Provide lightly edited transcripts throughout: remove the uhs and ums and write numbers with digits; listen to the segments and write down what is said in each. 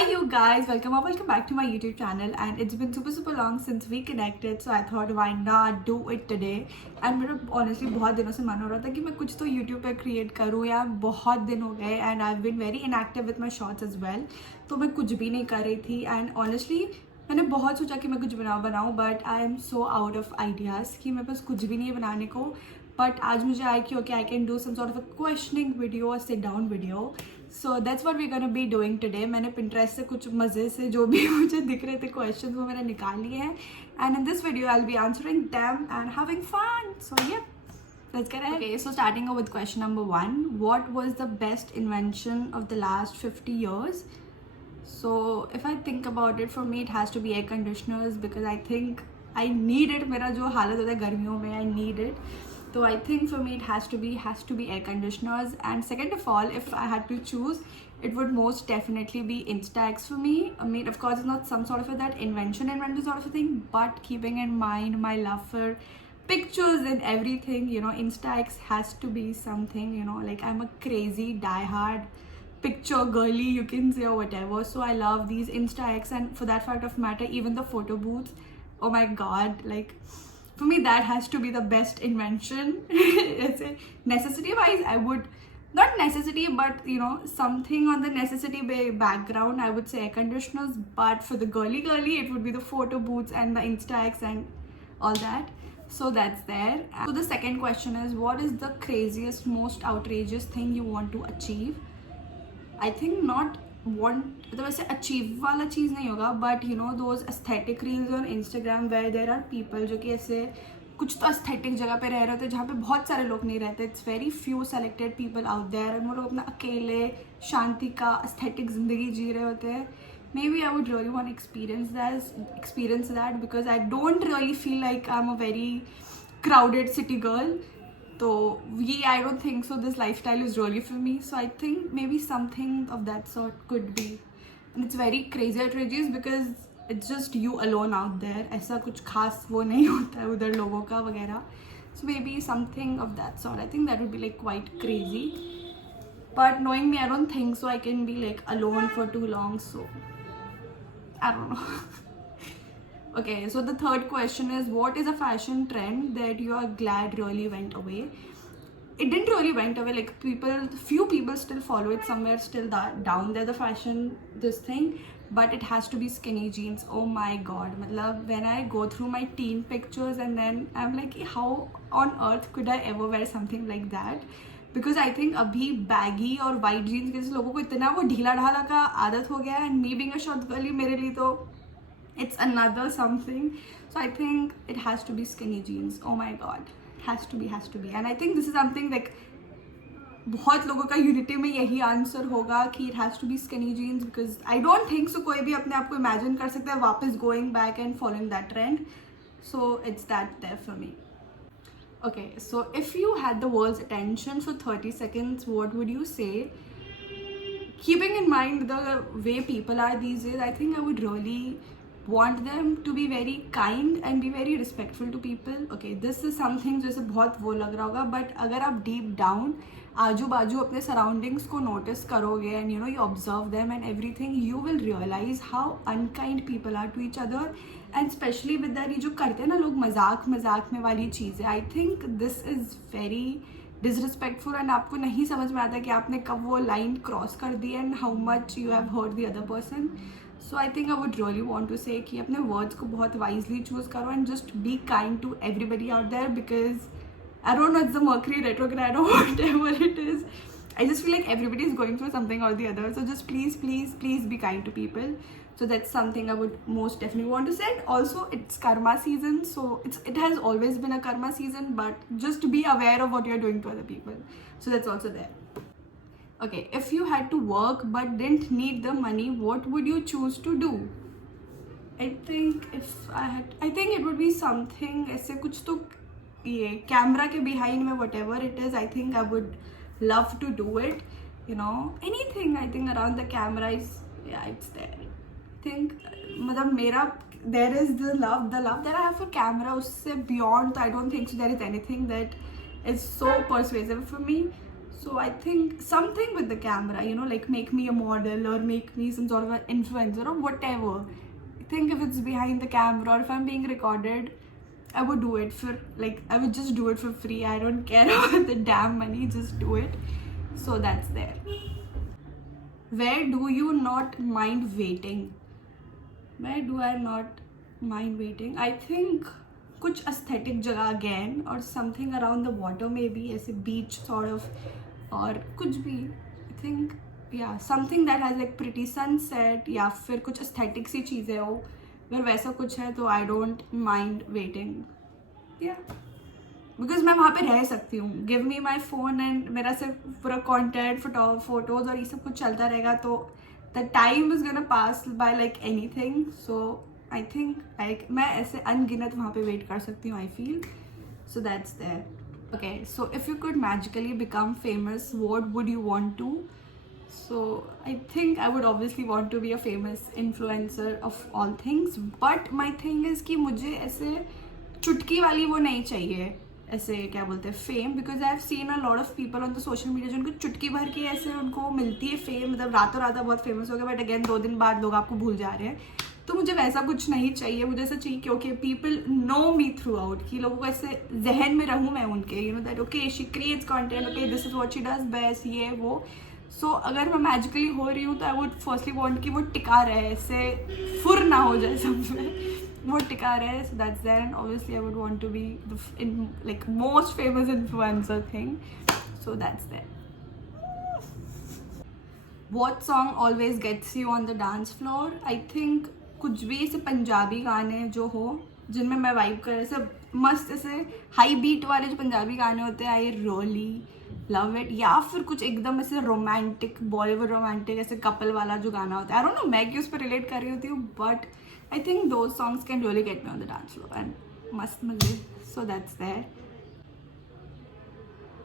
Hi you guys, welcome back to my YouTube channel and it's been super long since we connected, so I thought why not do it today. And मेरा honestly बहुत दिनों से मन हो रहा था कि मैं कुछ तो YouTube पे create करूँ यार, बहुत दिन हो गए and I've been very inactive with my shorts as well. तो मैं कुछ भी नहीं कर रही थी and honestly मैंने बहुत सोचा कि मैं कुछ बनाऊँ but I am so out of ideas कि मेरे पास कुछ भी नहीं है बनाने को. But आज मुझे आया कि okay, I can do some sort of a questioning video or sit down video. So that's what we're gonna be doing today. मैंने Pinterest से कुछ मज़े से जो भी मुझे दिख रहे थे questions वो मैंने निकाल लिए हैं. And in this video I'll be answering them and having fun. So yeah, let's get ahead. Okay, so starting off with question number 1. What was the best invention of the last 50 years? So if I think about it, for me it has to be air conditioners because I think I need it. मेरा जो हालत होता है गर्मियों में, I need it. So I think for me it has to be air conditioners. And second of all, if I had to choose, it would most definitely be Instax for me. I mean, of course, it's not some sort of that invention sort of a thing, but keeping in mind my love for pictures and everything, you know, Instax has to be something, you know, like I'm a crazy diehard picture girly, you can say, or whatever. So I love these Instax, and for that fact of matter, even the photo booths, oh my god, like for me that has to be the best invention. It's a necessity wise, I would not necessity, but you know, something on the necessity background, I would say air conditioners. But for the girly, it would be the photo booths and the Instax and all that. So that's there. So the second question is, what is the craziest, most outrageous thing you want to achieve? I think not want, मतलब वैसे achieve वाला चीज़ नहीं होगा, but you know those aesthetic reels on Instagram where there are people जो कि ऐसे कुछ तो एस्थेटिक जगह पे रह रहे होते हैं जहाँ पे बहुत सारे लोग नहीं रहते. It's very few selected people out there and वो लोग अपना अकेले शांति का एस्थेटिक ज़िंदगी जी रहे होते हैं. Maybe I would really want to experience that because I don't really feel like I'm a very crowded city girl. So yeah, I don't think so this lifestyle is really for me. So I think maybe something of that sort could be. And it's very crazy outrageous because it's just you alone out there. ऐसा कुछ खास वो नहीं होता है उधर लोगों का वगैरह. So maybe something of that sort. I think that would be like quite crazy. But knowing me, I don't think so I can be like alone for too long. So I don't know. Okay, so the third question is, what is a fashion trend that you are glad really went away? It didn't really went away, like few people still follow it somewhere, still down there, the fashion, this thing, but it has to be skinny jeans. Oh my god, matlab, when I go through my teen pictures and then I'm like, how on earth could I ever wear something like that? Because I think अभी baggy और white jeans के लोगों को इतना वो ढीला ढाला का आदत हो गया है, and me being a short girly, मेरे लिए तो it's another something. So I think it has to be skinny jeans. Oh my god, has to be. And I think this is something like बहुत लोगों का unity में यही answer होगा कि it has to be skinny jeans because I don't think so कोई भी अपने आप को imagine कर सकता है वापस going back and following that trend. So it's that there for me. Okay, so if you had the world's attention for 30 seconds, what would you say? Keeping in mind the way people are these days, I think I would really want them to be very kind and be very respectful to people. Okay, this is something जैसे बहुत वो लग रहा होगा, but अगर आप deep down आजू बाजू अपने surroundings को notice करोगे and you know you observe them and everything, you will realize how unkind people are to each other. And especially with that, ये जो करते हैं ना लोग मजाक में वाली चीज़ें, I think this is very disrespectful and आपको नहीं समझ में आता कि आपने कब वो line cross कर दी and how much you have hurt the other person. So I think I would really want to say कि अपने words को बहुत wisely choose करो and just be kind to everybody out there because I don't know, it's the Mercury retrograde or whatever it is. I just feel like everybody is going through something or the other. So just please be kind to people. So that's something I would most definitely want to say. And also it's karma season, so it has always been a karma season, but just be aware of what you're doing to other people. So that's also there. Okay, if you had to work but didn't need the money, what would you choose to do? I think it would be something ऐसे कुछ तो ये camera के behind में whatever it is, I think I would love to do it. You know, anything I think around the camera is, yeah, it's there. I think मतलब मेरा there is the love that I have for camera, उससे beyond I don't think so there is anything that is so persuasive for me. So I think something with the camera, you know, like make me a model or make me some sort of an influencer or whatever. I think if it's behind the camera or if I'm being recorded, I would do it for, like, I would just do it for free. I don't care about the damn money, just do it. So that's there. Where do you not mind waiting? Where do I not mind waiting? I think कुछ aesthetic जगह again or something around the water, maybe ऐसे beach sort of, और कुछ भी. I think yeah, something that has like pretty sunset या फिर कुछ aesthetic सी चीज़ें हो. अगर वैसा कुछ है तो I don't mind waiting. Yeah. Because मैं वहाँ पे रह सकती हूँ. Give me my phone and मेरा सिर्फ पूरा कॉन्टेंट फोटोज और ये सब कुछ चलता रहेगा, तो the time is gonna pass by like anything. So I think like मैं ऐसे अनगिनत वहाँ पे वेट कर सकती हूँ, I feel. So that's there. Okay, so if you could magically become famous, what would you want to? So I think I would obviously want to be a famous influencer of all things, but my thing is कि मुझे ऐसे चुटकी वाली वो नहीं चाहिए, ऐसे क्या बोलते हैं fame. Because I have seen a lot of people on the social media जिनको चुटकी भर के ऐसे उनको मिलती है फेम, मतलब रातों रात बहुत फेमस हो गया, बट अगेन 2 दिन बाद लोग आपको भूल जा रहे हैं. तो मुझे वैसा कुछ नहीं चाहिए. मुझे ऐसा चाहिए कि okay people know me through out, कि लोगों को ऐसे जहन में रहूँ मैं उनके, you know that okay she creates content, okay this is what she does best, ये वो. सो अगर मैं मैजिकली हो रही हूँ तो आई वुड फर्स्टली वॉन्ट कि वो टिका रहे, ऐसे फुर ना हो जाए सब में, वो टिका रहे. So that's there. And obviously I would want to be in like most famous influencer thing. So that's there. What song always gets you on the dance floor? I think कुछ भी ऐसे पंजाबी गाने जो हो जिनमें मैं वाइब कर, ऐसे मस्त ऐसे हाई बीट वाले जो पंजाबी गाने होते हैं, आई रियली लव इट. या फिर कुछ एकदम ऐसे रोमांटिक, बॉलीवुड रोमांटिक ऐसे कपल वाला जो गाना होता है, आई डोंट नो मैं क्यों उस पर रिलेट कर रही होती हूँ, but I think those songs can really get me on the dance floor and mast maze. So that's there.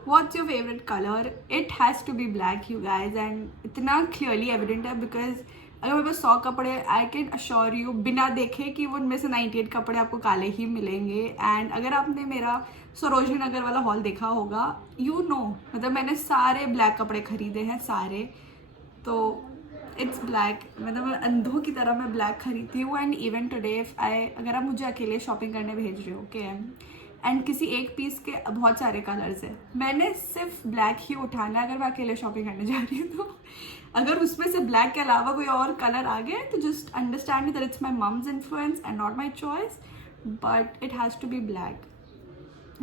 What's your favorite color? It has to be black, you guys, and इतना clearly evident है because अगर मेरे पास 100 कपड़े, I can assure you बिना देखे कि वो उनमें से 98 कपड़े आपको काले ही मिलेंगे. एंड अगर आपने मेरा सरोजनी नगर वाला हॉल देखा होगा, you know, मतलब मैंने सारे ब्लैक कपड़े खरीदे हैं सारे, तो इट्स ब्लैक, मतलब अंधों की तरह मैं ब्लैक खरीदती हूँ. एंड इवन टुडे अगर आप मुझे अकेले शॉपिंग करने भेज रहे हो, ओके, एंड किसी एक पीस के बहुत सारे कलर्स हैं, मैंने सिर्फ ब्लैक ही उठाना है अगर मैं अकेले शॉपिंग करने जा रही हूँ. तो अगर उसमें से ब्लैक के अलावा कोई और कलर आ गया तो just understand that it's my mum's influence and not my choice, but it has to be black.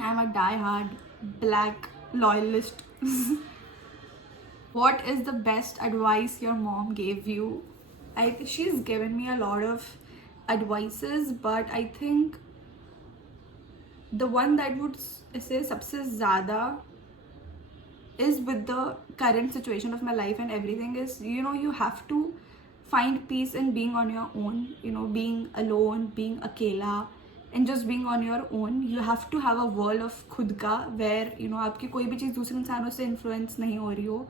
I am a die hard black loyalist. What is the best advice your mom gave you? I think she's given me a lot of advices, but I think the one that would say सबसे ज़्यादा is with the current situation of my life and everything is, you know, you have to find peace in being on your own, you know, being alone, being अकेला, and just being on your own. You have to have a world of खुद का where, you know, आपकी कोई भी चीज़ दूसरे इंसानों से influence नहीं हो रही हो.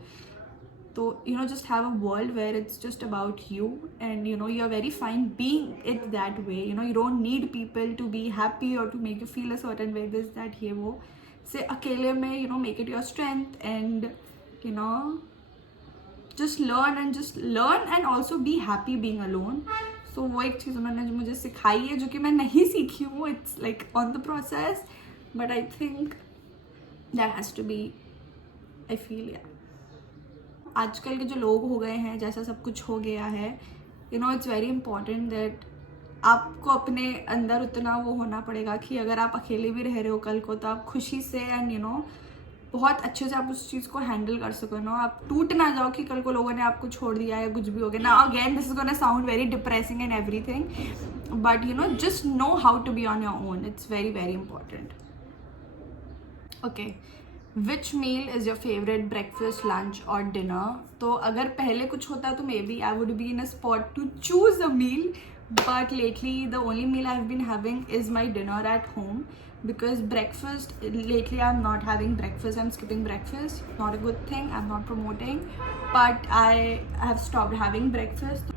तो you know, just have a world where it's just about you, and you know, you're very fine being it that way. You know, you don't need people to be happy or to make you feel a certain way, this that ये वो. से अकेले में, you know, make it your strength, and you know, just learn and also be happy being alone. So वो एक चीज़ उन्होंने जो मुझे सिखाई है, जो कि मैं नहीं सीखी हूँ, it's like on the process, but I think that has to be, I feel, yeah. आजकल के जो लोग हो गए हैं, जैसा सब कुछ हो गया है, you know, it's very important that आपको अपने अंदर उतना वो होना पड़ेगा कि अगर आप अकेले भी रह रहे हो कल को, तो आप खुशी से एंड यू नो बहुत अच्छे से आप उस चीज़ को हैंडल कर सको. नो, आप टूट ना जाओ कि कल को लोगों ने आपको छोड़ दिया या कुछ भी हो गया ना. Again this is gonna sound very depressing and everything, but you know, just know how to be on your own. It's very very important. Okay, which meal is your favourite breakfast, lunch और dinner? तो अगर पहले कुछ होता तो maybe I would be in a spot to choose a meal, but lately the only meal I have been having is my dinner at home, because breakfast, lately I'm not having breakfast, I'm skipping breakfast. Not a good thing, I'm not promoting, but I have stopped having breakfast.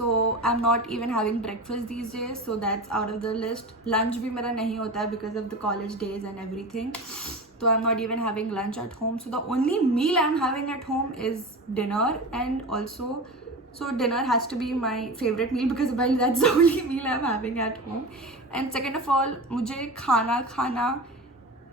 So I am not even having breakfast these days, so that's out of the list. Lunch भी मेरा नहीं होता है because of the college days and everything. So I'm not even having lunch at home. So the only meal I'm having at home is dinner, and also so dinner has to be my favorite meal because well that's the only meal I'm having at home. And second of all, मुझे खाना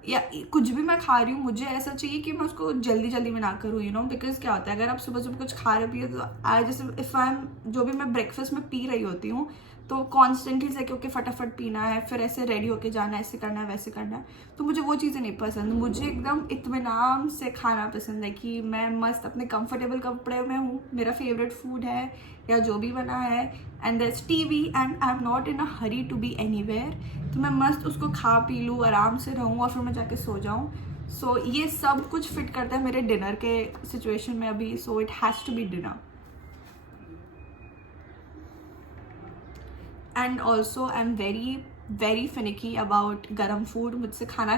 या कुछ भी मैं खा रही हूँ मुझे ऐसा चाहिए कि मैं उसको जल्दी जल्दी में ना करूँ, यू नो. बिकॉज क्या होता है अगर आप सुबह सुबह कुछ खा रहे पिए तो आई जैसे इफ़ आई एम जो भी मैं ब्रेकफास्ट में पी रही होती हूँ तो कॉन्स्टेंटली से क्योंकि फटाफट पीना है, फिर ऐसे रेडी होके जाना है, ऐसे करना है वैसे करना है, तो मुझे वो चीज़ें नहीं पसंद. मुझे एकदम इत्मीनान से खाना पसंद है कि मैं मस्त अपने कंफर्टेबल कपड़े में हूँ, मेरा फेवरेट फूड है या जो भी बना है, and there is TV and I am not in a hurry to be anywhere. तो मैं मस्त उसको खा पी लूँ, आराम से रहूँ और फिर मैं जाके सो जाऊँ. सो ये सब कुछ फिट करता है मेरे डिनर के सिचुएशन में अभी. So it has to be dinner. And also I am very finicky about गर्म फूड. मुझसे खाना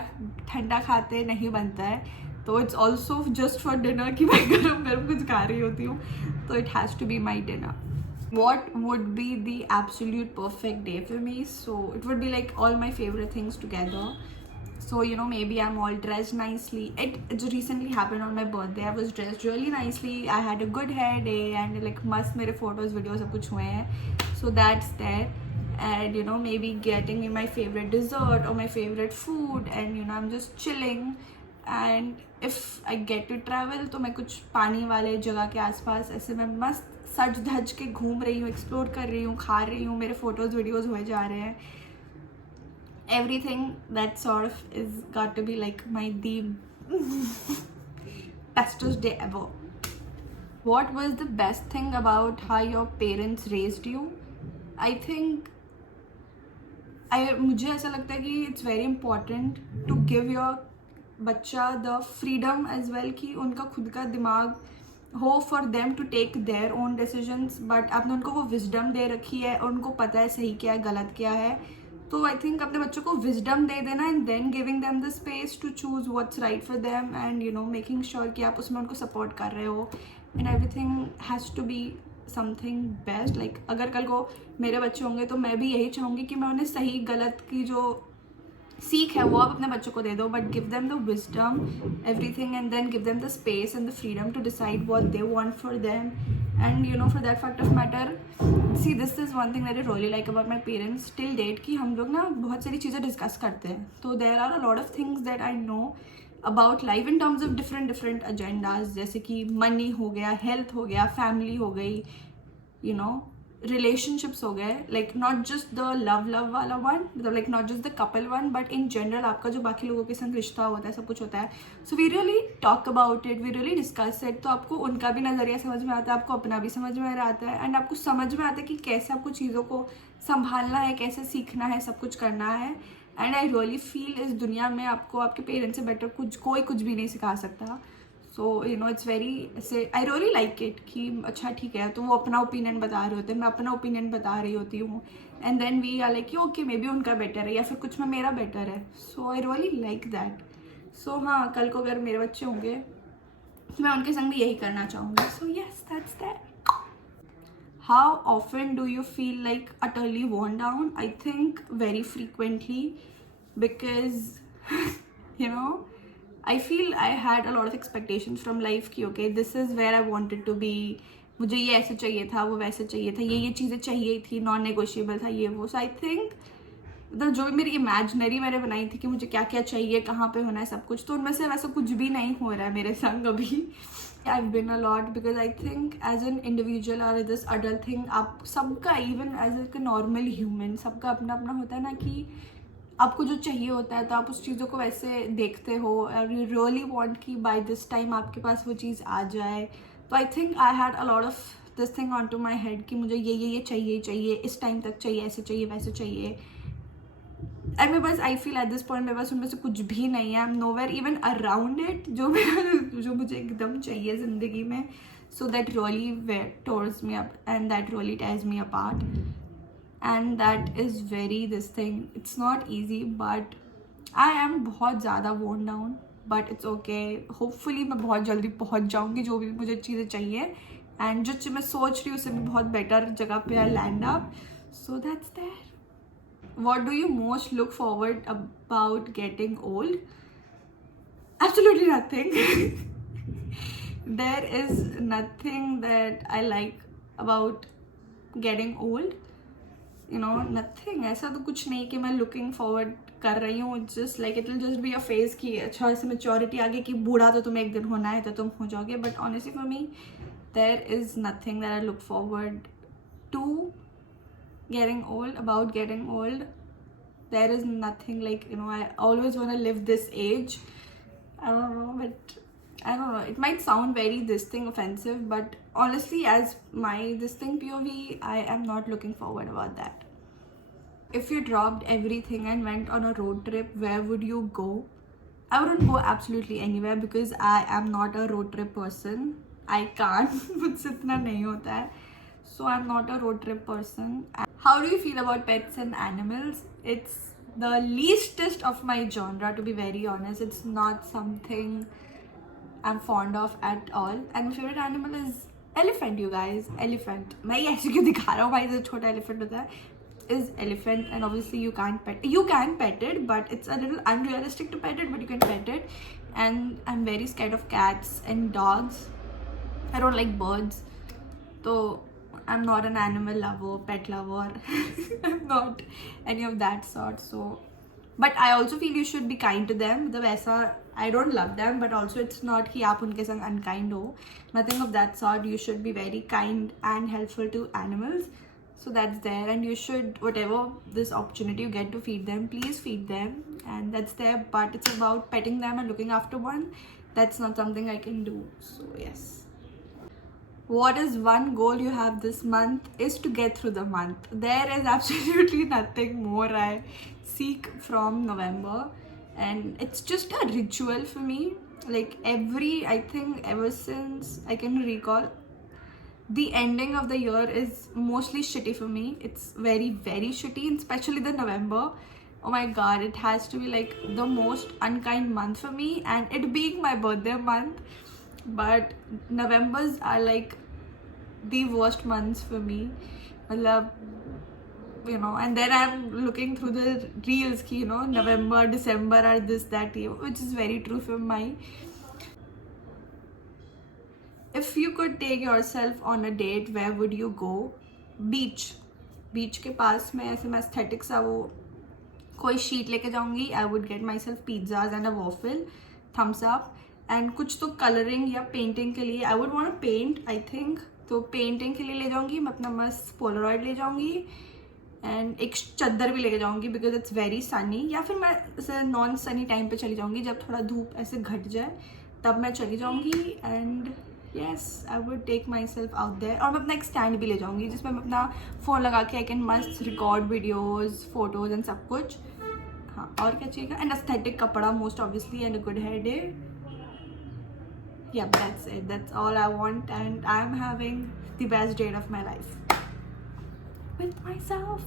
ठंडा खाते नहीं बनता है, तो it's also just for dinner कि मैं गर्म कुछ खा रही होती हूँ. तो it has to be my dinner. What would be the absolute perfect day for me? So it would be like all my favorite things together. So you know, maybe I'm all dressed nicely. It recently happened on my birthday. I was dressed really nicely. I had a good hair day and like मस्त मेरे photos videos सब कुछ हुए हैं. So that's there. And you know, maybe getting me my favorite dessert or my favorite food, and you know, I'm just chilling. And if I get to travel तो मैं कुछ पानी वाले जगह के आसपास ऐसे मैं मस्त सज धज के घूम रही हूँ, एक्सप्लोर कर रही हूँ, खा रही हूँ, मेरे फोटोज वीडियोज हुए जा रहे हैं. Everything that sort of is got to be like my the bestest day ever. What was the best thing about how your parents raised you? I think मुझे ऐसा लगता है कि it's very important to give your बच्चा the freedom as well कि उनका खुद का दिमाग हो for them to take their own decisions. But आपने उनको वो विजडम दे रखी है और उनको पता है सही क्या है गलत क्या है. तो आई थिंक अपने बच्चों को विजडम दे देना and then giving them the space to choose what's right for them, and you know making sure कि आप उसमें उनको सपोर्ट कर रहे हो. And everything has to be something best. Like अगर कल को मेरे बच्चे होंगे तो मैं भी यही चाहूँगी कि मैं उन्हें सही गलत की जो सीख है वो आप अपने बच्चों को दे दो, but give them the wisdom everything and then give them the space and the freedom to decide what they want for them. And you know for that fact of matter, see this is one thing that I really like about my parents till date कि हम लोग ना बहुत सारी चीज़ें discuss करते हैं. तो there are a lot of things that I know about life in terms of different agendas, जैसे कि मनी हो गया, हेल्थ हो गया, फैमिली हो गई, यू नो रिलेशनशिप्स हो गए, like not just the love वाला वन, मतलब like not just the couple one, but in general आपका जो बाकी लोगों के संग रिश्ता होता है सब कुछ होता है. So we really talk about it, we really discuss it. तो आपको उनका भी नज़रिया समझ में आता है, आपको अपना भी समझ में आता है, एंड आपको समझ में आता है कि कैसे आपको चीज़ों को संभालना है, कैसे सीखना है, सब कुछ करना है. एंड आई रियली फील इस दुनिया में आपको आपके पेरेंट्स से बेटर कोई कुछ भी नहीं सिखा सकता. So you know it's very ऐसे आई रियली लाइक इट कि अच्छा ठीक है तो वो अपना ओपिनियन बता रहे होते हैं, मैं अपना ओपिनियन बता रही होती हूँ, and then we are like okay maybe उनका बेटर है या फिर कुछ में मेरा बेटर है. So I really like that. So हाँ, कल को अगर मेरे बच्चे होंगे मैं उनके संग भी यही करना चाहूँगी. So yes that's that. How often do you feel like utterly worn down? I think very frequently because you know I feel I had a lot of expectations from life कि okay this is where I wanted to be, मुझे ये ऐसे चाहिए था, वो वैसे चाहिए था, ये चीज़ें चाहिए थी, नॉन नेगोशिएबल था ये वो. सो आई थिंक मतलब जो भी मेरी इमेजिनरी मैंने बनाई थी कि मुझे क्या क्या चाहिए, कहाँ पे होना है सब कुछ, तो उनमें से वैसा कुछ भी नहीं हो रहा है मेरे संग अभी. I've been a lot because I think as an individual or this adult thing आप सबका even as a normal human सबका अपना अपना होता है ना कि आपको जो चाहिए होता है तो आप उस चीज़ों को वैसे देखते हो और यू रियली वांट कि बाय दिस टाइम आपके पास वो चीज़ आ जाए. तो I think I had a lot of this thing on to my head कि मुझे ये चाहिए इस टाइम तक चाहिए, ऐसे चाहिए वैसे चाहिए. एंड मेरे पास I feel at this point मेरे पास उनमें से कुछ भी नहीं है. I am nowhere even around it जो मुझे एकदम चाहिए ज़िंदगी में. So that really tears me up and that really tears me apart. And that is very this thing, it's not easy but I am बहुत ज़्यादा worn down but it's okay. hopefully मैं बहुत जल्दी पहुँच जाऊँगी जो भी मुझे चीज़ें चाहिए एंड जो मैं सोच रही हूँ उससे भी बहुत बेटर जगह पे I land up. So that's there. What do you most look forward about getting old? Absolutely nothing. There is nothing that I like about getting old. You know, nothing. ऐसा तो कुछ नहीं कि मैं looking forward कर रही हूँ. It's just like it will just be a phase कि अच्छा ऐसे maturity आ गई कि बूढ़ा तो तुम्हें एक दिन होना है तो तुम हो जाओगे. But honestly for me, there is nothing that I look forward to getting old, about getting old. There is nothing like, you know, I always want to live this age. I don't know, but I don't know, it might sound very this thing offensive, but honestly as my this thing POV, I am not looking forward about that. If you dropped everything and went on a road trip, where would you go? I wouldn't go absolutely anywhere because I am not a road trip person. I can't. मुझसे इतना नहीं होता है. So I'm not a road trip person. How do you feel about pets and animals? It's the leastest of my genre, to be very honest. It's not something I'm fond of at all. And my favorite animal is elephant, you guys. Elephant. मैं ये ऐसे क्यों दिखा रहा हूँ भाई, जो छोटा elephant होता है is elephant, and obviously you can't pet. You can pet it, but it's a little unrealistic to pet it, but you can pet it. And I'm very scared of cats and dogs. I don't like birds. So I'm not an animal lover, pet lover. I'm not any of that sort. So, but I also feel you should be kind to them. The वैसा I don't love them, but also it's not कि आप उनके संग unkind हो. Nothing of that sort. You should be very kind and helpful to animals. So that's there, and you should, whatever this opportunity you get to feed them, please feed them, and that's there. But it's about petting them and looking after one. That's not something I can do. So yes. What is one goal you have this month is to get through the month? There is absolutely nothing more I seek from November, and it's just a ritual for me. Like I think ever since I can recall, the ending of the year is mostly shitty for me. It's very, very shitty, especially the November. Oh my god, it has to be like the most unkind month for me, and it being my birthday month. But Novembers are like the worst months for me. Matlab, you know, and then I'm looking through the reels ki, you know, November, December are this, that year, which is very true for my. If you could take yourself on a date, where would you go? Beach. Beach के पास में ऐसे मैं aesthetic सा वो कोई sheet लेके जाऊँगी. I would get myself pizzas and a waffle, thumbs up, and कुछ तो coloring या painting के लिए I would want to paint, I think. तो painting के लिए ले जाऊँगी. मैं अपना मस्त Polaroid ले जाऊँगी, and एक चद्दर भी लेके जाऊँगी because it's very sunny. या फिर मैं ऐसे non sunny time पे चली जाऊँगी, जब थोड़ा धूप ऐसे घट जाए तब मैं चली जाऊँगी. And yes, I would take myself out there. और मैं अपना एक स्टैंड भी ले जाऊँगी जिसमें मैं अपना फ़ोन लगा के I can must record videos, photos and सब कुछ. हाँ, और क्या चाहिएगा? And aesthetic कपड़ा most obviously, and a good hair day. Yeah, that's it. That's all I want, and I'm having the best date of my life with myself.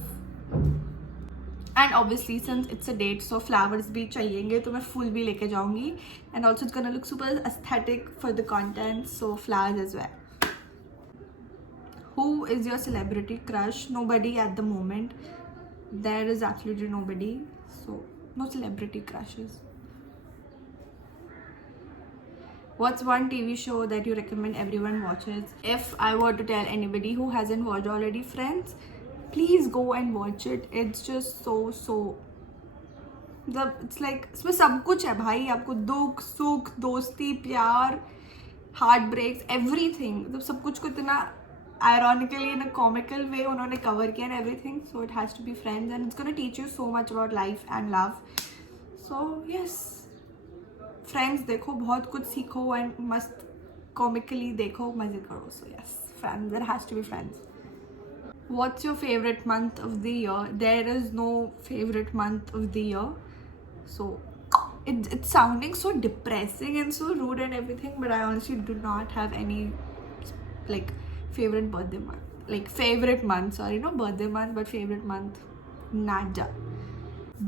And obviously since it's a date, so flowers भी चाहिएंगे, तो मैं फूल भी लेके जाऊँगी. And also it's gonna look super aesthetic for the content, so flowers as well. Who is your celebrity crush? Nobody at the moment. There is absolutely nobody. So no celebrity crushes. What's one TV show that you recommend everyone watches? If I were to tell anybody who hasn't watched already, Friends, please go and watch it. It's just so it's like इसमें सब कुछ है भाई. आपको दुख सुख दोस्ती प्यार हार्ट ब्रेक्स एवरीथिंग, मतलब सब कुछ को इतना ironically in a comical way उन्होंने cover किया and everything. So it has to be Friends, and it's gonna teach you so much about life and love. So yes, Friends देखो, बहुत कुछ सीखो and मस्त comically देखो, मजे करो. So yes, Friends. There has to be Friends. What's your favorite month of the year? There is no favorite month of the year. So it's sounding so depressing and so rude and everything, but I honestly do not have any like favorite birthday month. Like favorite month, sorry, no birthday month, but favorite month, nada.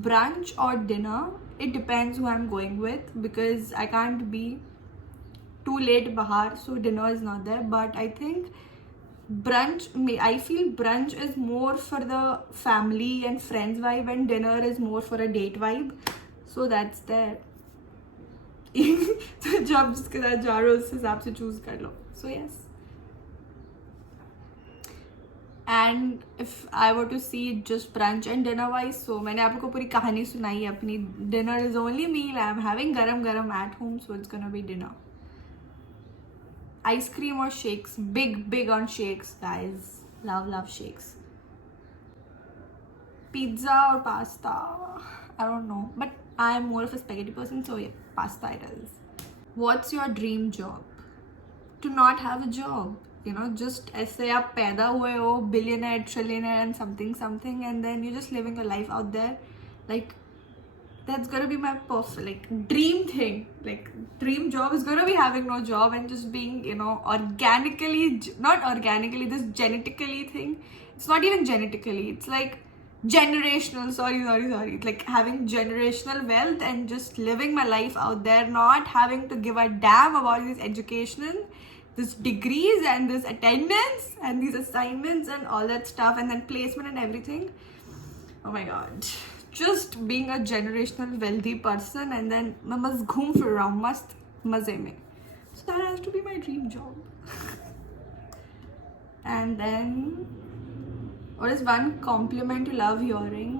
Brunch or dinner? It depends who I'm going with, because I can't be too late bahar, so dinner is not there. But I think brunch, I feel brunch is more for the family and friends vibe, and dinner is more for a date vibe. So that's there. तो जो आप जिसके साथ जा रहे हो उस हिसाब से चूज कर लो. So yes. And if I were to see just brunch and dinner wise, सो मैंने आपको पूरी कहानी सुनाई है अपनी. Dinner is only meal I am having गरम गरम at home, so it's gonna be dinner. Ice cream और shakes, big on shakes guys, love shakes. Pizza और pasta, I don't know, but I am more of a spaghetti person, so ये pasta it is. What's your dream job? To not have a job. You know, just ऐसे आप पैदा हुए हो billionaire, trillionaire and something, and then you're just living a life out there. Like, that's gonna be my perfect, like, dream thing. Like, dream job is gonna be having no job and just being, you know, not organically, this genetically thing. It's not even genetically, it's like generational, sorry. It's like having generational wealth and just living my life out there, not having to give a damn about this education, this degrees and this attendance and these assignments and all that stuff, and then placement and everything. Oh my god, just being a generational wealthy person, and then मैं मस्त घूम फिर रहा हूँ मस्त मजे में. So that has to be my dream job. And then what is one compliment you love hearing?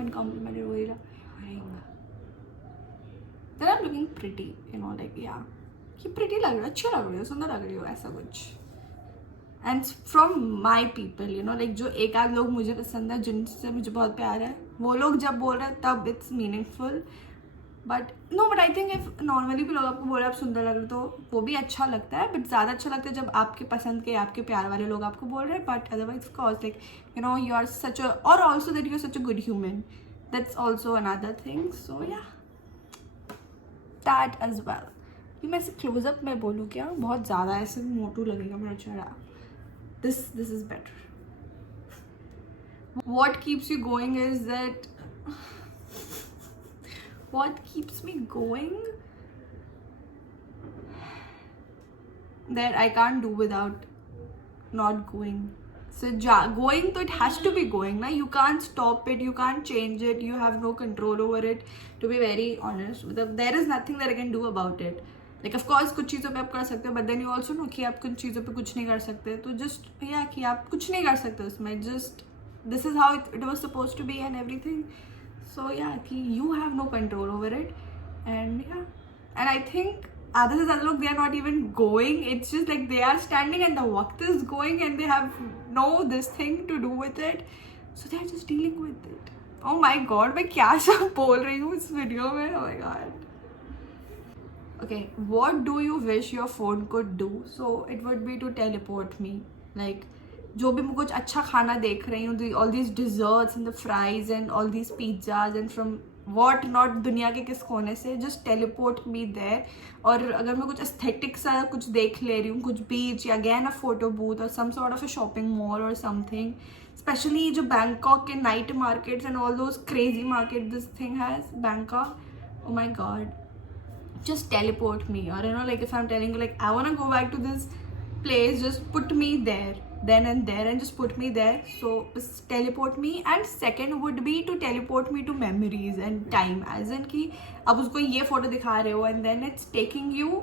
One compliment you really love hearing. Then I'm looking pretty, you know, like, yeah, कि pretty लग रही हो, अच्छी लग रही हो, सुंदर लग रही हो, ऐसा कुछ. And from my people, you know, like जो एक आध लोग मुझे पसंद है, जिनसे मुझे बहुत प्यार है, वो लोग जब बोल रहे हैं तब it's meaningful. But I think if normally भी लोग आपको बोल रहे हैं आप सुंदर लग रहे हो, तो वो भी अच्छा लगता है. बट ज़्यादा अच्छा लगता है जब आपके पसंद के, आपके प्यार वाले लोग आपको बोल रहे हैं. But otherwise of course, like, you know, you are such a, और also that you are such a good human, that's also another thing. So yeah, that as well. ये मैं ऐसे क्लोजअप में बोलूँ क्या? बहुत ज़्यादा ऐसे मोटू लगेगा मेरा चेहरा. This is better. What keeps you going is that, what keeps me going, that I can't do without not going. So going, तो it has to be going ना. You can't stop it, you can't change it, you have no control over it. To be very honest, there is nothing that I can do about it. Like, of course कुछ चीज़ों पे आप कर सकते हो, but then you also know कि आप कुछ चीज़ों पे कुछ नहीं कर सकते. तो just yeah, कि आप कुछ नहीं कर सकते उसमें. Just this is how it was supposed to be and everything. So yeah, कि you have no control over it. And yeah, and I think other look, they are not even going. It's just like they are standing and the waqt is going and they have no this thing to do with it. So they are just dealing with it. Oh my god, मैं क्या सब बोल रही हूँ इस video में. Oh my god. Okay, what do you wish your phone could do? So it would be to teleport me. Like, जो भी मैं कुछ अच्छा खाना देख रही हूँ, all these desserts and the fries and all these pizzas and from what not, दुनिया के किस कोने से, just teleport me there. और अगर मैं कुछ aesthetic सा कुछ देख ले रही हूँ, कुछ beach या again a photo booth or some sort of a shopping mall or something, especially जो Bangkok के night markets and all those crazy markets this thing has, Bangkok, oh my god, just teleport me. Or, you know, like if I'm telling you, like, I want to go back to this place, just put me there then and there and just put me there. So just teleport me. And second would be to teleport me to memories and time, as in कि अब उसको ये photo दिखा रहे हो and then it's taking you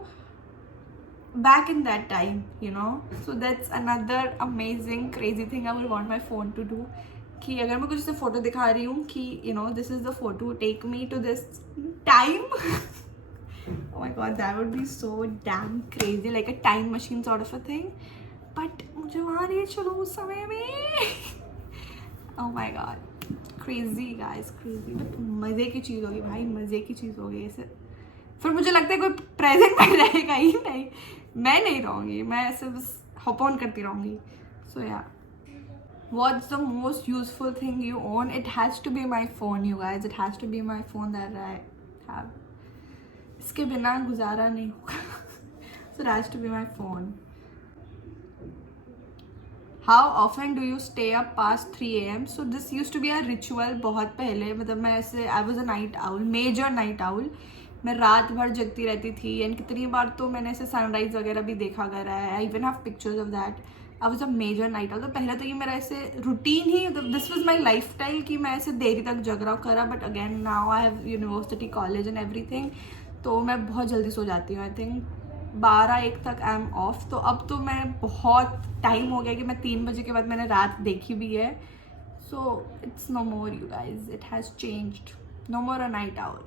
back in that time, you know. So that's another amazing crazy thing I would want my phone to do. कि अगर मैं कुछ से photo दिखा रही हूँ कि, you know, this is the photo, take me to this time. Oh my god, that would be so damn crazy, like a time machine sort of a thing. But मुझे वहाँ नहीं चलो उस समय में. Oh my god, crazy guys, crazy. But मज़े की चीज़ होगी भाई, मज़े की चीज़ होगी ऐसे. फिर मुझे लगता है कोई प्रेजेंट में रहेगा ही नहीं, मैं नहीं रहूँगी, मैं ऐसे बस हॉप ऑन करती रहूँगी. So yeah. What's the most useful thing you own? It has to be my phone, you guys. It has to be my phone that I have. इसके बिना गुजारा नहीं होगा. So it has to be my phone. How often do you stay up past 3 AM? So this used to be a ritual बहुत पहले. मतलब मैं ऐसे I was a night owl, major night owl. मैं रात भर जगती रहती थी एंड कितनी बार तो मैंने ऐसे सनराइज वगैरह भी देखा करा है. I even have pictures of that. I was a major night owl. तो पहले तो ये मेरा ऐसे रूटीन ही, this was my life style कि मैं ऐसे देरी तक जग रहा करा. But again now I have university, college and everything, तो मैं बहुत जल्दी सो जाती हूँ. आई थिंक 12-1 तक आई एम ऑफ. तो अब तो मैं बहुत टाइम हो गया कि मैं 3 बजे के बाद मैंने रात देखी भी है. So it's no more you guys, it has changed. No more a night owl.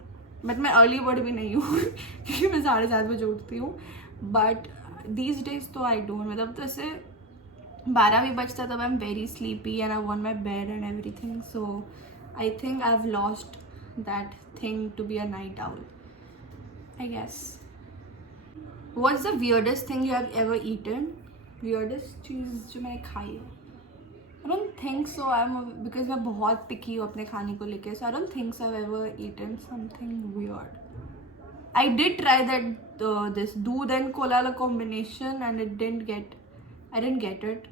But मैं अर्ली बर्ड भी नहीं हूँ क्योंकि मैं 7:30 बजे उठती हूँ. बट दीज डेज तो आई डोंट, मतलब तो ऐसे 12 भी बजता तब I am very sleepy and I want my bed and everything. So I think I have lost that thing to be a night owl, I guess. What's the weirdest thing you have ever eaten? Weirdest चीज़ जो मैंने खाई है? I don't think so. Because मैं बहुत picky हूँ अपने खाने को लेके. So I don't think so I've ever eaten something weird. I did try that this दूध and cola combination and I didn't get it.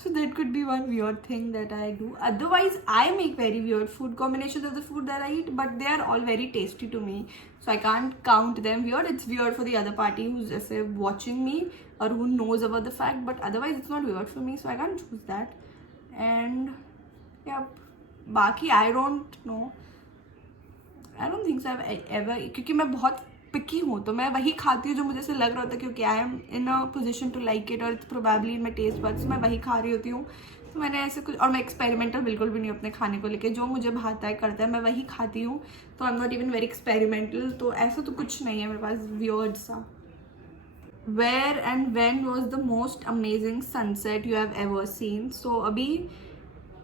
So that could be one weird thing that I do. Otherwise, I make very weird food combinations of the food that I eat, but they are all very tasty to me. So I can't count them weird. It's weird for the other party who's just watching me or who knows about the fact, but otherwise it's not weird for me, so I can't choose that. And yeah, baki I don't know. I don't think so I've ever, क्योंकि मैं बहुत पिकी हूँ तो मैं वही खाती हूँ जो मुझे से लग रहा होता है, क्योंकि I am in a position to like it और it's probably in my taste buds. मैं वही खा रही होती हूँ. तो मैंने ऐसे कुछ, और मैं एक्सपेरिमेंटल बिल्कुल भी नहीं अपने खाने को लेके. जो मुझे भाता है करता है मैं वही खाती हूँ. तो I am not even very experimental. तो ऐसा तो कुछ नहीं है मेरे पास वियर्ड सा. Where and when was the most amazing sunset you have ever seen? सो अभी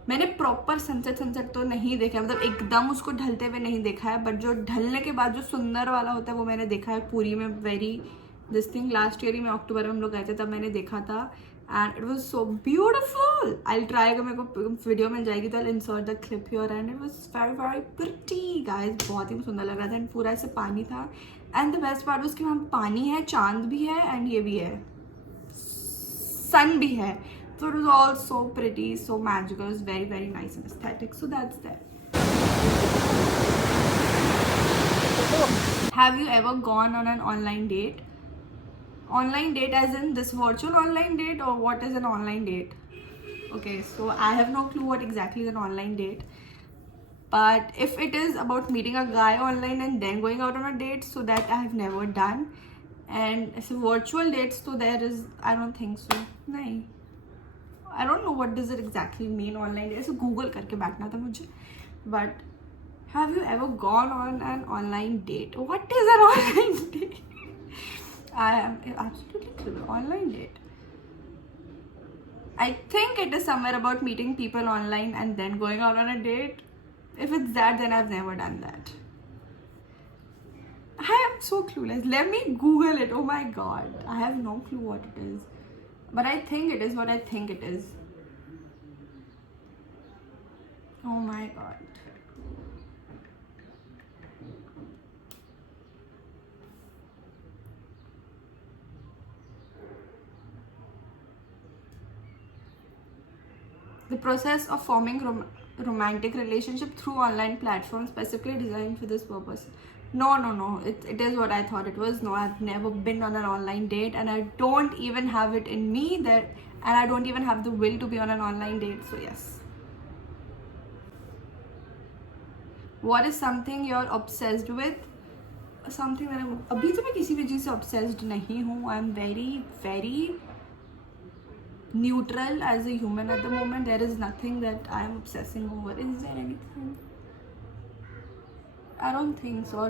मैंने प्रॉपर सनसेट तो नहीं देखा है, मतलब एकदम उसको ढलते हुए नहीं देखा है. बट जो ढलने के बाद जो सुंदर वाला होता है वो मैंने देखा है पूरी में. Very this thing last year ही में अक्टूबर में हम लोग गए थे तब मैंने देखा था. And it was so beautiful. I try, अगर मेरे को वीडियो मिल जाएगी तो I insert the clip here. And it was very very pretty guys. बहुत ही सुंदर लग रहा था एंड पूरा ऐसे पानी था. एंड द बेस्ट पार्ट उसके वहाँ पानी है, चांद भी है एंड ये भी है, सन भी है. So it was all so pretty, so magical. It was very, very nice and aesthetic. So that's that. Have you ever gone on an online date? Online date as in this virtual online date, or what is an online date? Okay, so I have no clue what exactly is an online date. But if it is about meeting a guy online and then going out on a date, so that I have never done. And so virtual dates, so there is, I don't think so. No. I don't know what does it exactly mean online date. So Google करके बैठना था मुझे. But have you ever gone on an online date? What is an online date? I am absolutely clueless. Online date. I think it is somewhere about meeting people online and then going out on a date. If it's that, then I've never done that. I am so clueless. Let me Google it. Oh my god. I have no clue what it is. But I think it is what I think it is. Oh my god. The process of forming romantic relationship through online platforms specifically designed for this purpose. No. It is what I thought it was. No, I've never been on an online date and I don't even have it in me that, and I don't even have the will to be on an online date. So yes. What is something you're obsessed with? Something that I'm, अभी तो मैं किसी भी चीज़ से obsessed नहीं हूँ. I'm very, very neutral as a human at the moment. There is nothing that I am obsessing over. Is there anything? I don't think so.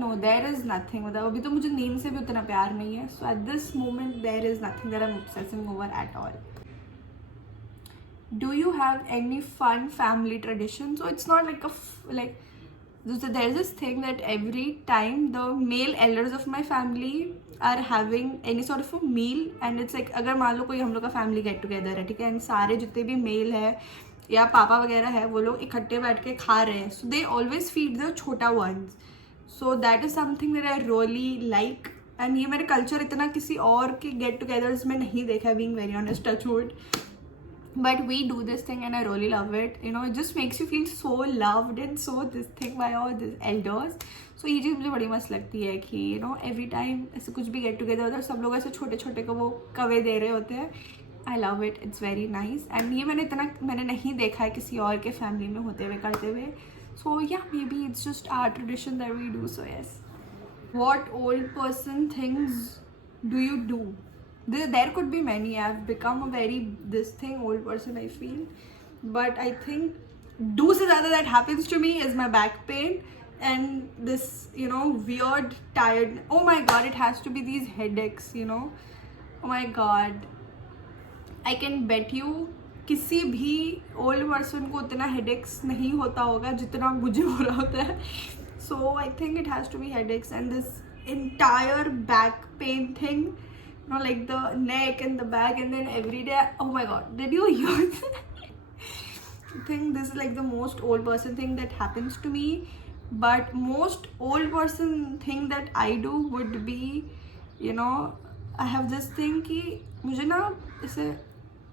No, there is nothing. मतलब अभी तो मुझे नींद से भी उतना प्यार नहीं है. So at this moment there is nothing that I'm obsessing over at all. Do you have any fun family traditions? So it's not like there's this thing that every time the male elders of my family are having any sort of a meal and it's like अगर मान लो कोई हम लोग का family get together है, ठीक है, and सारे जितने भी मेल है या पापा वगैरह है वो लोग इकट्ठे बैठ के खा रहे हैं. So they always feed the छोटा ones. So that is something that I really like. And ये मेरे कल्चर इतना किसी और के गेट टुगेदर्स में नहीं देखा है, being very honest, touch wood. But we do this thing and I really love it. You know, it just makes you feel so loved and so this thing by all the elders. सो ये चीज़ मुझे बड़ी मस्त लगती है कि you know every time ऐसे कुछ भी गेट टुगेदर होता है, सब लोग ऐसे छोटे छोटे को वो कवे दे रहे होते हैं. I love it, it's very nice. And ये मैंने नहीं देखा है किसी और के फैमिली में होते हुए करते हुए. सो या maybe it's just our tradition that we do. So yes, what old person things do you do? There could be many. I've become a very this thing old person, I feel, but I think do se zyada that happens to me is my back pain and this, you know, weird tired. Oh my god, it has to be these headaches, you know. Oh my god, I can bet you किसी भी old person को उतना headaches नहीं होता होगा जितना मुझे हो रहा होता है. So I think it has to be headaches and this entire back pain thing, you know, like the neck and the back and then every day. Oh my god, did you hear that? I think this is like the most old person thing that happens to me. But most old person thing that I do would be, you know, I have this thing कि मुझे ना ऐसे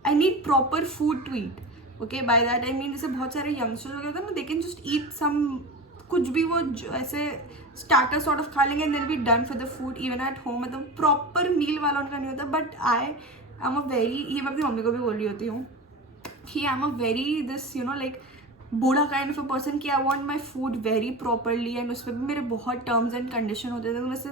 I need proper food to eat. Okay, by that I mean जैसे बहुत सारे youngsters हो गए होते हैं ना, they can just eat some कुछ भी वो ऐसे स्टार्टर सॉर्ट ऑफ खा लेंगे and then be done for the food even at home. मतलब प्रॉपर मील वाला उनका नहीं होता. But I am a very, ये मैं अपनी मम्मी को भी बोल रही होती हूँ कि आई am a very this, you know, like बूढ़ा काइंड ऑफ अ पर्सन कि आई want my food very properly. And उस पर भी मेरे बहुत टर्म्स एंड कंडीशन होते थे. तो वैसे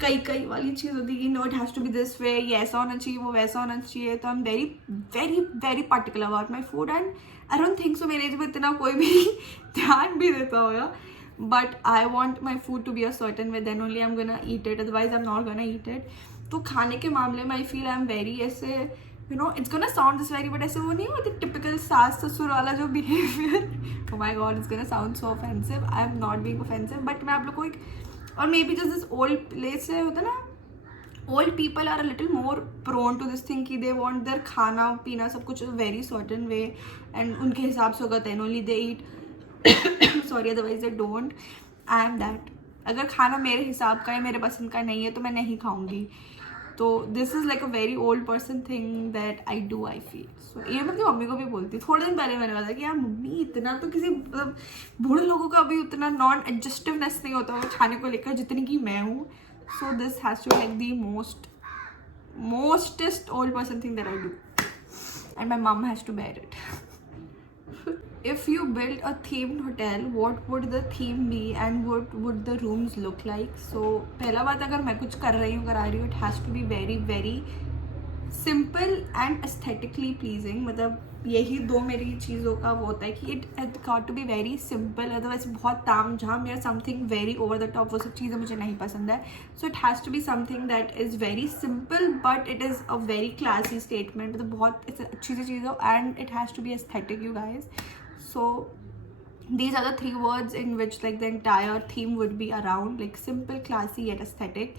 कई वाली चीज़ होती है कि no it has to be this way, ये ऐसा होना चाहिए, वो वैसा होना चाहिए. तो I am very very very particular about my food. And I don't think so मेरे एज में इतना कोई भी ध्यान भी देता होगा. But I want my food to be a certain way, then only I am gonna eat it, otherwise I am not gonna eat it. तो खाने के मामले में I feel I am very ऐसे, you know, it's gonna sound this very, but ऐसे वो नहीं होती टिपिकल सास ससुर वाला जो behaviour. oh my god, it's gonna sound so offensive. I am not being offensive, but मैं आप लोग को एक, और may be just this old place से होता है ना, old people are a little more prone to this thing कि they want their खाना पीना सब कुछ very certain way and उनके हिसाब से होगा then only they eat. sorry, otherwise they don't. I am that. अगर खाना मेरे हिसाब का है, मेरे पसंद का नहीं है तो मैं नहीं खाऊंगी. तो this is like a very old person thing that I do, I feel. So ये मैं अपनी मम्मी को भी बोलती हूँ. थोड़े दिन पहले मैंने बोला कि यार मम्मी, इतना तो किसी मतलब बूढ़े लोगों का भी उतना नॉन एडजस्टिवनेस नहीं होता वो खाने को लेकर जितनी की मैं हूँ. So this has to be like the mostest old person thing that I do, and my mom has to bear it. If you build a themed hotel, what would the theme be and what would the rooms look like? So पहला बात, अगर मैं कुछ कर रही हूँ, करा रही हूँ, it has to be very very simple and aesthetically pleasing. मतलब यही दो मेरी चीज़ों का वो होता है कि it got to be very simple. Otherwise बहुत ताम झाम या something very over the top, वो सब चीज़ें मुझे नहीं पसंद है. So it has to be something that is very simple but it is a very classy statement. मतलब बहुत अच्छी सी चीज़ हो and it has to be aesthetic, you guys. So these are the three words in which like the entire theme would be around, like simple, classy yet aesthetic.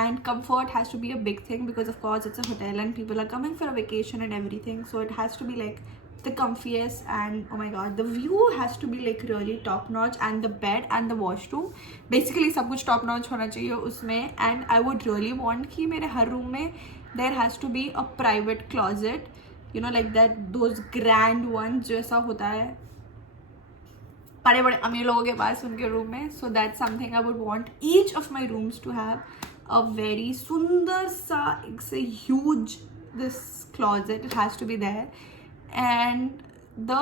And comfort has to be a big thing because of course it's a hotel and people are coming for a vacation and everything, so it has to be like the comfiest. And oh my god, the view has to be like really top notch, and the bed and the washroom, basically सब कुछ top notch होना चाहिए उसमें. And I would really want कि मेरे हर room में there has to be a private closet, you know, like that, those grand ones जो ऐसा होता है बड़े बड़े अमीर लोगों के पास उनके रूम में. So that's something I would want each of my rooms to have a very सुंदर सा, it's a huge this closet, it has to be there. And the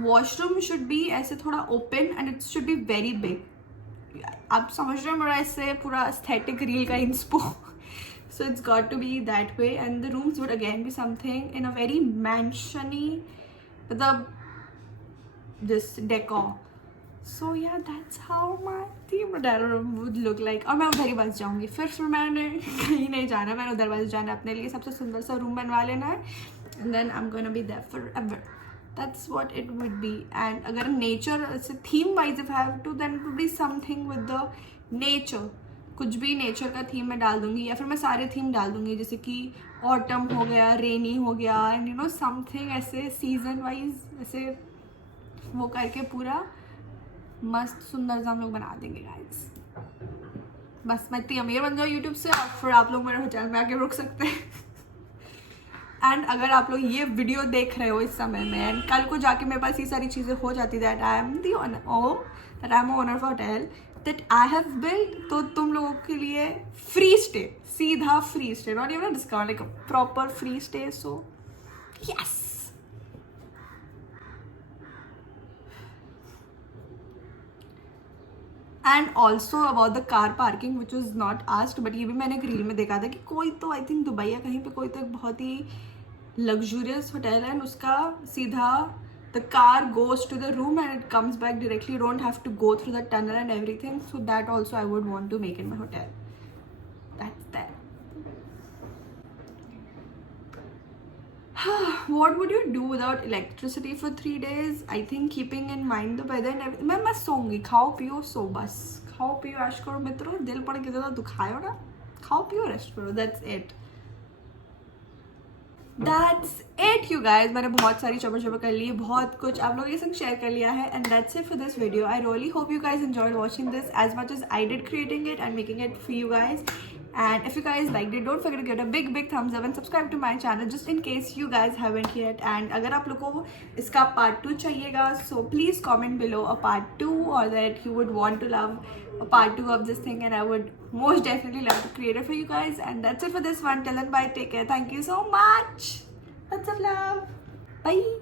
washroom should be ऐसे थोड़ा open and it should be very big. आप समझ रहे हो मेरा ऐसे पूरा एस्थेटिक रील का इंस्पो. So it's got to be that way, and the rooms would again be something in a very mansion-y, this decor. So yeah, that's how my theme hotel room would look like. और मैं उधर ही बस जाऊँगी. फिर मैंने कहीं नहीं जाना, मैंने उधर बस जाना, अपने लिए सबसे सुंदर सा रूम बनवा लेना है, and then I'm gonna be there forever. That's what it would be. And अगर nature theme wise if I have to, then it would be something with the nature. कुछ भी नेचर का थीम मैं डाल दूंगी, या फिर मैं सारे थीम डाल दूंगी, जैसे कि ऑटम हो गया, रेनी हो गया, एंड यू नो समथिंग ऐसे सीजन वाइज ऐसे वो करके पूरा मस्त सुंदर सा हम लोग बना देंगे गाइस. बस मैं इतनी अमीर बन जाऊँ यूट्यूब से और फिर आप लोग मेरे होटल में आके रुक सकते हैं. एंड अगर आप लोग ये वीडियो देख रहे हो इस समय में एंड कल को जाके मेरे पास ये सारी चीज़ें हो जाती that I am the owner of hotel, that I have built, तो तुम लोगों के लिए free stay, सीधा free stay, not even a discount, like a proper free stay. So yes. And also about the car parking which was not asked, but ये भी मैंने एक रील में देखा था कि कोई तो आई थिंक दुबई या कहीं पे कोई तो एक बहुत ही लग्जूरियस होटल है, एंड उसका सीधा the car goes to the room and it comes back directly. You don't have to go through the tunnel and everything. So that also I would want to make in my hotel. That's that. What would you do without electricity for 3 days? I think keeping in mind the weather and everything. मैं मस्त सोऊंगी, खाओ पियो सो, बस खाओ पियो ऐश करो मित्रों. दिल पड़ के ज़्यादा दुखायो ना, खाओ पियो रेस्ट करो. That's it. That's it you guys. मैंने बहुत सारी चबर कर ली, बहुत कुछ आप लोगों के संग शेयर कर लिया है. And that's it for this video. I really hope you guys enjoyed watching this as much as I did creating it and making it for you guys. And if you guys liked it, don't forget to give it a big thumbs up and subscribe to my channel just in case you guys haven't yet. And अगर आप लोगों को इसका part 2 चाहिएगा, so please comment below a part 2 or that you would want to love a part 2 of this thing, and I would most definitely love to create it for you guys. And that's it for this one. Till then, bye, take care, thank you so much, lots of love, bye.